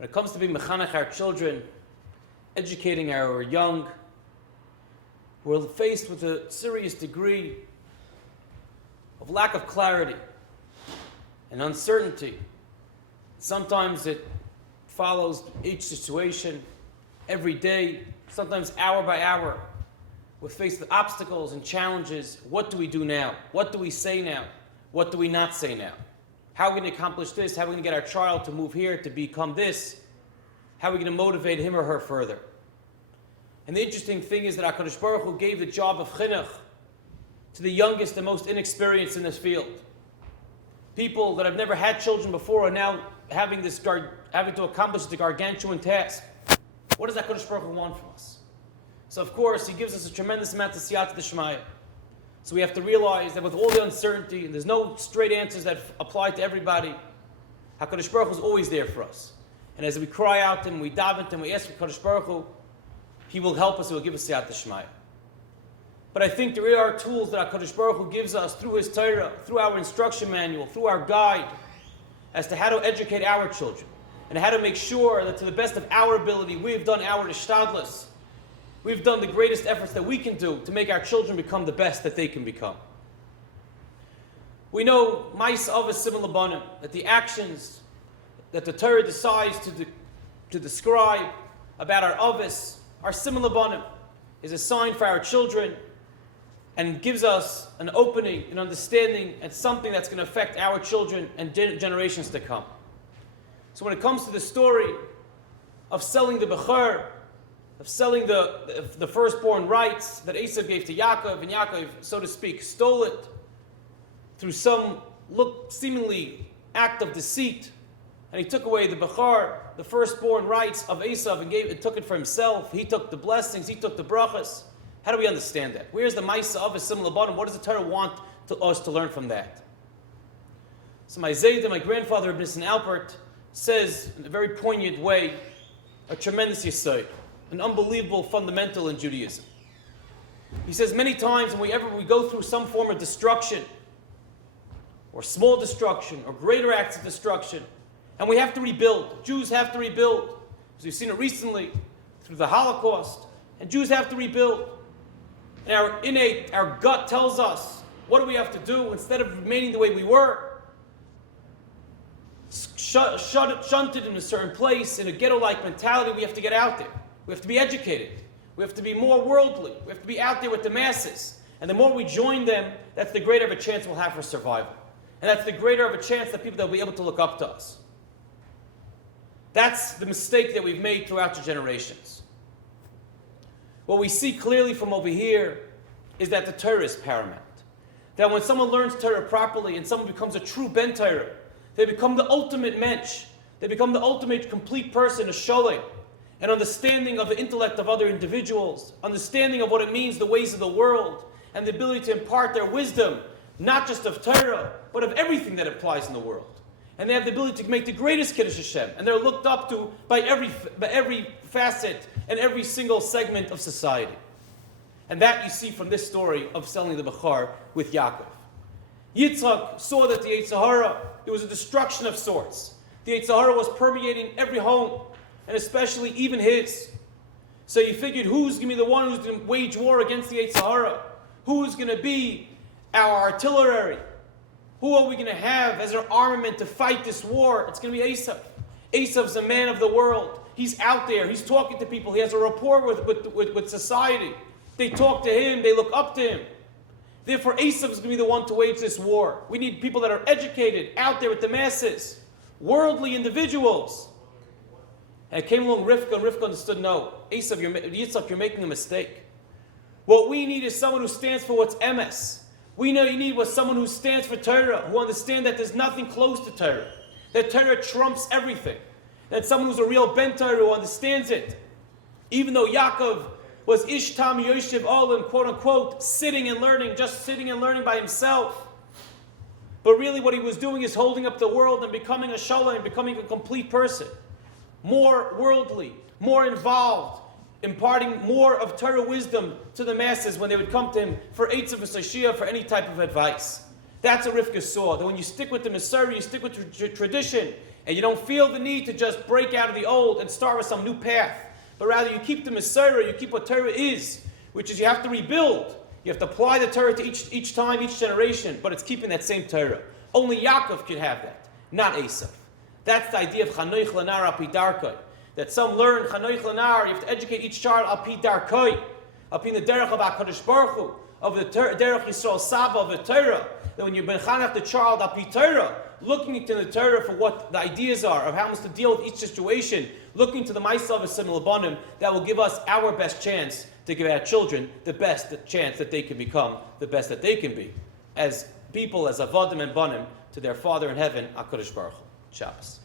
When it comes to being mechanech our children, educating our young, we're faced with a serious degree of lack of clarity and uncertainty. Sometimes it follows each situation every day, sometimes hour by hour. We're faced with obstacles and challenges. What do we do now? What do we say now? What do we not say now? How are we going to accomplish this? How are we going to get our child to move here, to become this? How are we going to motivate him or her further? And the interesting thing is that HaKadosh Baruch Hu gave the job of chinuch to the youngest and most inexperienced in this field. People that have never had children before are now having to accomplish the gargantuan task. What does HaKadosh Baruch Hu want from us? So of course, He gives us a tremendous amount of siyata d'shmaya. So we have to realize that with all the uncertainty, and there's no straight answers that apply to everybody, HaKadosh Baruch Hu is always there for us. And as we cry out to Him, we daven to Him, we ask for HaKadosh Baruch Hu, He will help us, He will give us siyata d'shmaya. But I think there are tools that HaKadosh Baruch Hu gives us through His Torah, through our instruction manual, through our guide, as to how to educate our children, and how to make sure that to the best of our ability, we've done our ishtadlus. We've done the greatest efforts that we can do to make our children become the best that they can become. We know, Ma'is Avos Simon Labanim, that the actions that the Torah decides to describe about our Avos, our Simon Labanim, is a sign for our children, and gives us an opening, an understanding, and something that's going to affect our children and generations to come. So when it comes to the story of selling the Bechor, of selling the firstborn rights that Esau gave to Jacob, and Jacob, so to speak, stole it through some seemingly act of deceit, and he took away the Bechor, the firstborn rights of Esau, and took it for himself. He took the blessings, he took the brachas. How do we understand that? Where's the Ma'isa of a similar bottom? What does the Torah want us to learn from that? So my Zayda, my grandfather, Rabbi Nissen Alpert, says in a very poignant way, a tremendous yesod, an unbelievable fundamental in Judaism. He says many times whenever we go through some form of destruction, or small destruction, or greater acts of destruction, and we have to rebuild. Jews have to rebuild. As we've seen it recently through the Holocaust, and Jews have to rebuild. And our gut tells us, what do we have to do instead of remaining the way we were? Shunted in a certain place, in a ghetto-like mentality, we have to get out there. We have to be educated. We have to be more worldly. We have to be out there with the masses. And the more we join them, that's the greater of a chance we'll have for survival. And that's the greater of a chance that people will be able to look up to us. That's the mistake that we've made throughout the generations. What we see clearly from over here is that the Torah is paramount. That when someone learns Torah properly and someone becomes a true Ben Torah, they become the ultimate mensch. They become the ultimate complete person, a sholem, an understanding of the intellect of other individuals, understanding of what it means, the ways of the world, and the ability to impart their wisdom, not just of Torah, but of everything that applies in the world. And they have the ability to make the greatest Kiddush Hashem, and they're looked up to by every facet and every single segment of society. And that you see from this story of selling the Bechor with Yaakov. Yitzchak saw that the Hatorah, there was a destruction of sorts. The Hatorah was permeating every home, and especially even his. So he figured, who's going to be the one who's going to wage war against the Hatorah? Who's going to be our artillery? Who are we going to have as our armament to fight this war? It's going to be Esau. Esau's a man of the world. He's out there. He's talking to people. He has a rapport with society. They talk to him. They look up to him. Therefore, Esau is going to be the one to wage this war. We need people that are educated, out there with the masses, worldly individuals. And it came along Rivka, and Rivka understood, no, Yitzchak, you're making a mistake. What we need is someone who stands for what's emes. We know you need someone who stands for Torah, who understands that there's nothing close to Torah, that Torah trumps everything, that someone who's a real Ben Torah who understands it. Even though Yaakov was Ish Tam Yoshev Olim, quote unquote, sitting and learning by himself. But really what he was doing is holding up the world and becoming a shalom, becoming a complete person. More worldly, more involved, imparting more of Torah wisdom to the masses when they would come to him for eitz of a for any type of advice. That's what Rivka saw, that when you stick with the Masorah, you stick with tradition, and you don't feel the need to just break out of the old and start with some new path, but rather you keep the Masorah, you keep what Torah is, which is you have to rebuild. You have to apply the Torah to each time, each generation, but it's keeping that same Torah. Only Yaakov can have that, not Esau. That's the idea of Chanoich Lanar Api Darkoi. That some learn Chanoich Lanar, you have to educate each child Api Darkoi, Api the Derech of HaKadosh Baruch Hu, of the Derech Yisrael Saba of the Torah. That when you benchanach the child Api Torah, looking into the Torah for what the ideas are, of how much to deal with each situation, looking to the Ma'asav of Simul Abanim, that will give us our best chance to give our children the best chance that they can become the best that they can be, as people, as Avadim and Banim, to their Father in heaven, HaKadosh Baruch Hu. Shabbos.